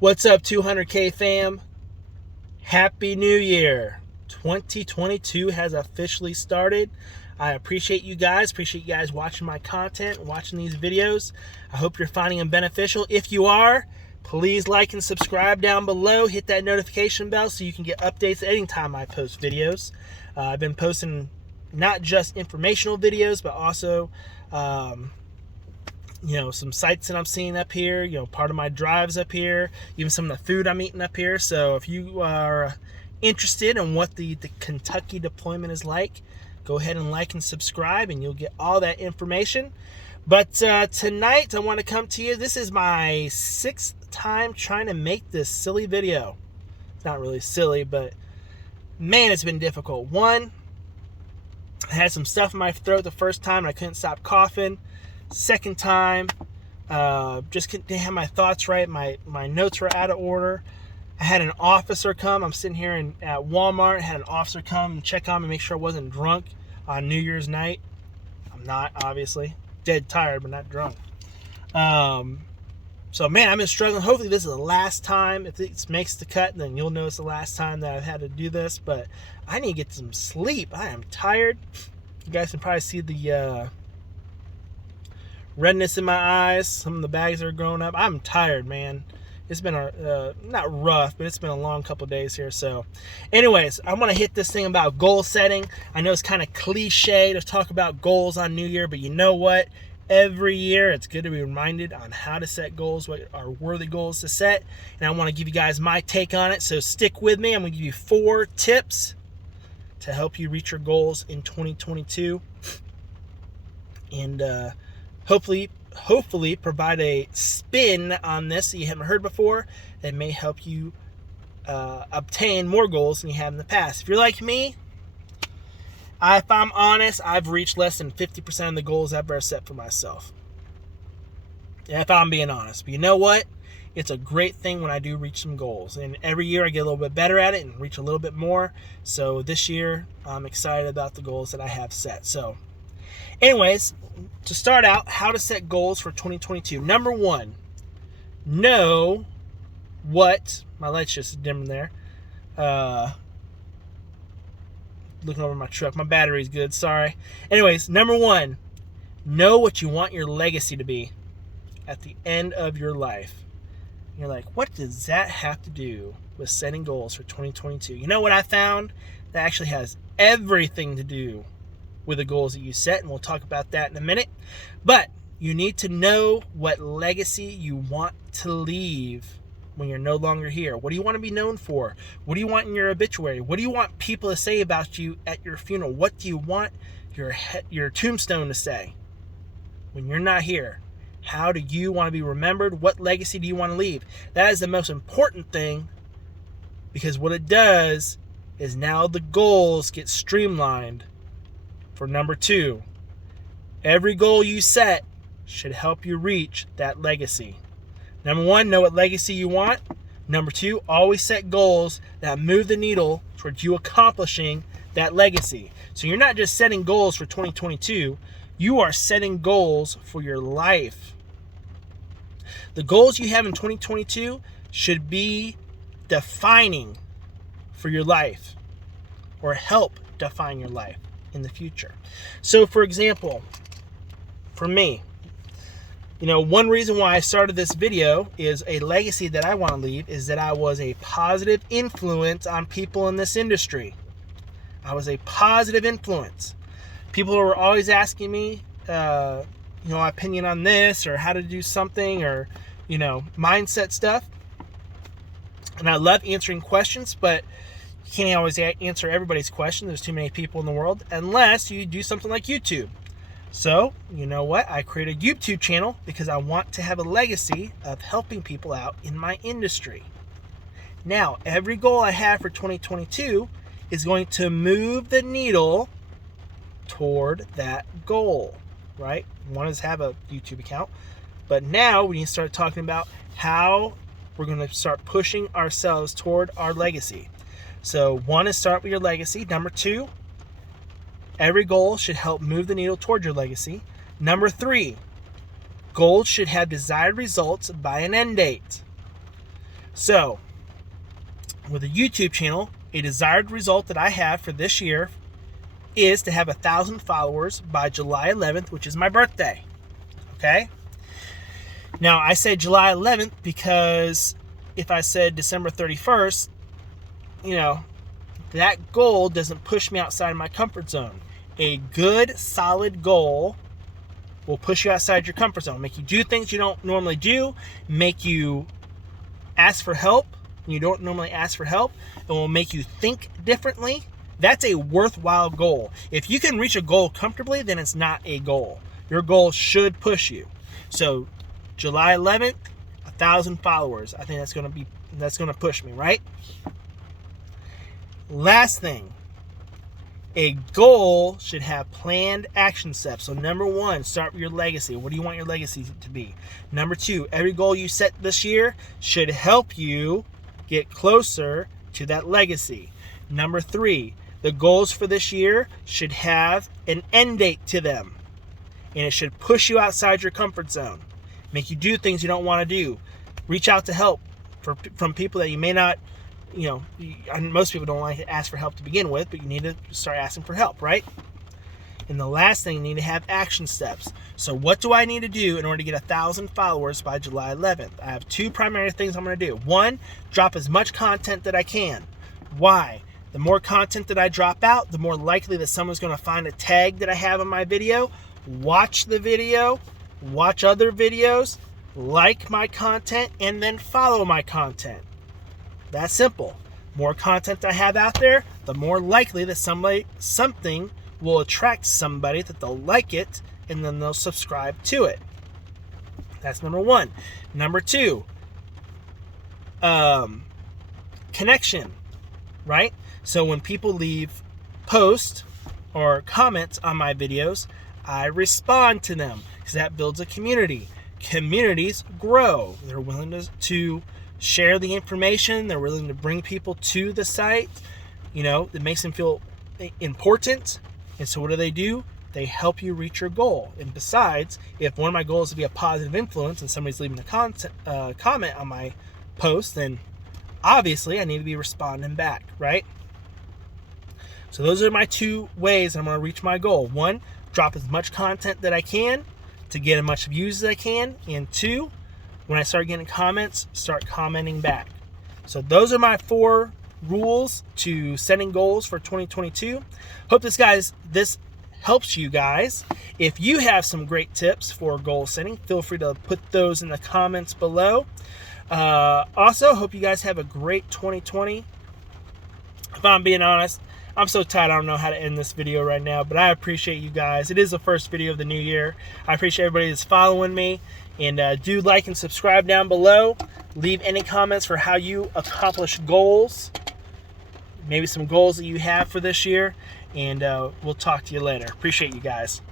What's up, 200K fam? Happy New Year. 2022 has officially started. I appreciate you guys. Appreciate you guys watching my content, watching these videos. I hope you're finding them beneficial. If you are, please like and subscribe down below. Hit that notification bell so you can get updates anytime I post videos. I've been posting not just informational videos, but also some sights that I'm seeing up here, part of my drives up here, even some of the food I'm eating up here. So if you are interested in what the Kentucky deployment is like, go ahead and like and subscribe and you'll get all that information. But tonight I want to come to you. This is my 6th time trying to make this silly video. It's not really silly, but man, it's been difficult. One, I had some stuff in my throat the first time and I couldn't stop coughing. Second time, just didn't have my thoughts right. My notes were out of order. I had an officer come. I'm sitting here at Walmart. Had an officer come and check on me, make sure I wasn't drunk on New Year's night. I'm not, obviously. Dead tired, but not drunk. So, man, I've been struggling. Hopefully this is the last time. If it makes the cut, then you'll know it's the last time that I've had to do this. But I need to get some sleep. I am tired. You guys can probably see the redness in my eyes. Some of the bags are growing up. I'm tired, man. It's been not rough, but it's been a long couple days here. So anyways, I want to hit this thing about goal setting. I know it's kind of cliche to talk about goals on New Year, but you know what? Every year it's good to be reminded on how to set goals, what are worthy goals to set. And I want to give you guys my take on it. So stick with me. I'm going to give you 4 tips to help you reach your goals in 2022. And hopefully provide a spin on this that you haven't heard before that may help you obtain more goals than you have in the past. If you're like me, if I'm honest, I've reached less than 50% of the goals I've ever set for myself. If I'm being honest. But you know what? It's a great thing when I do reach some goals. And every year I get a little bit better at it and reach a little bit more. So this year I'm excited about the goals that I have set. So anyways, to start out, how to set goals for 2022. Number 1, know what, my light's just dimming there. Looking over my truck. My battery's good, sorry. Anyways, number 1, know what you want your legacy to be at the end of your life. You're like, what does that have to do with setting goals for 2022? You know what I found? That actually has everything to do with the goals that you set, and we'll talk about that in a minute. But you need to know what legacy you want to leave when you're no longer here. What do you want to be known for? What do you want in your obituary? What do you want people to say about you at your funeral? What do you want your tombstone to say when you're not here? How do you want to be remembered? What legacy do you want to leave? That is the most important thing, because what it does is now the goals get streamlined. For number 2, every goal you set should help you reach that legacy. Number 1, know what legacy you want. Number 2, always set goals that move the needle towards you accomplishing that legacy. So you're not just setting goals for 2022, you are setting goals for your life. The goals you have in 2022 should be defining for your life, or help define your life in the future. So for example, for me, one reason why I started this video is a legacy that I want to leave is that I was a positive influence on people in this industry. I was a positive influence. People were always asking me, my opinion on this or how to do something or, mindset stuff. And I love answering questions, but you can't always answer everybody's question. There's too many people in the world unless you do something like YouTube. So, you know what? I created a YouTube channel because I want to have a legacy of helping people out in my industry. Now, every goal I have for 2022 is going to move the needle toward that goal, right? One is have a YouTube account. But now we need to start talking about how we're going to start pushing ourselves toward our legacy. So 1 is start with your legacy. Number 2, every goal should help move the needle toward your legacy. Number 3, goals should have desired results by an end date. So, with a YouTube channel, a desired result that I have for this year is to have 1,000 followers by July 11th, which is my birthday. Okay? Now, I say July 11th because if I said December 31st, that goal doesn't push me outside of my comfort zone. A good, solid goal will push you outside your comfort zone, make you do things you don't normally do, make you ask for help when you don't normally ask for help. It will make you think differently. That's a worthwhile goal. If you can reach a goal comfortably, then it's not a goal. Your goal should push you. So July 11th, 1,000 followers. I think that's going to push me, right? Last thing, a goal should have planned action steps. So number 1, start with your legacy. What do you want your legacy to be? Number 2, every goal you set this year should help you get closer to that legacy. Number 3, the goals for this year should have an end date to them. And it should push you outside your comfort zone. Make you do things you don't want to do. Reach out to help from people that you may not, most people don't like to ask for help to begin with, but you need to start asking for help, right? And the last thing, you need to have action steps. So what do I need to do in order to get 1,000 followers by July 11th? I have 2 primary things I'm going to do. 1, drop as much content that I can. Why? The more content that I drop out, the more likely that someone's going to find a tag that I have in my video, watch the video, watch other videos, like my content, and then follow my content. That's simple. More content I have out there, the more likely that something will attract somebody that they'll like it, and then they'll subscribe to it. That's number 1. Number 2, connection, right? So when people leave posts or comments on my videos, I respond to them because that builds a community. Communities grow. They're willing to share the information. They're willing to bring people to the site. It makes them feel important. And so what do? They help you reach your goal. And besides, if one of my goals is to be a positive influence and somebody's leaving a comment on my post, then obviously I need to be responding back, right? So those are my 2 ways I'm going to reach my goal. 1, drop as much content that I can to get as much views as I can. And 2, when I start getting comments, start commenting back. So those are my 4 rules to setting goals for 2022. Hope this helps you guys. If you have some great tips for goal setting, feel free to put those in the comments below. Also, hope you guys have a great 2020. If I'm being honest, I'm so tired I don't know how to end this video right now, but I appreciate you guys. It is the first video of the new year. I appreciate everybody that's following me. And do like and subscribe down below. Leave any comments for how you accomplish goals. Maybe some goals that you have for this year. And we'll talk to you later. Appreciate you guys.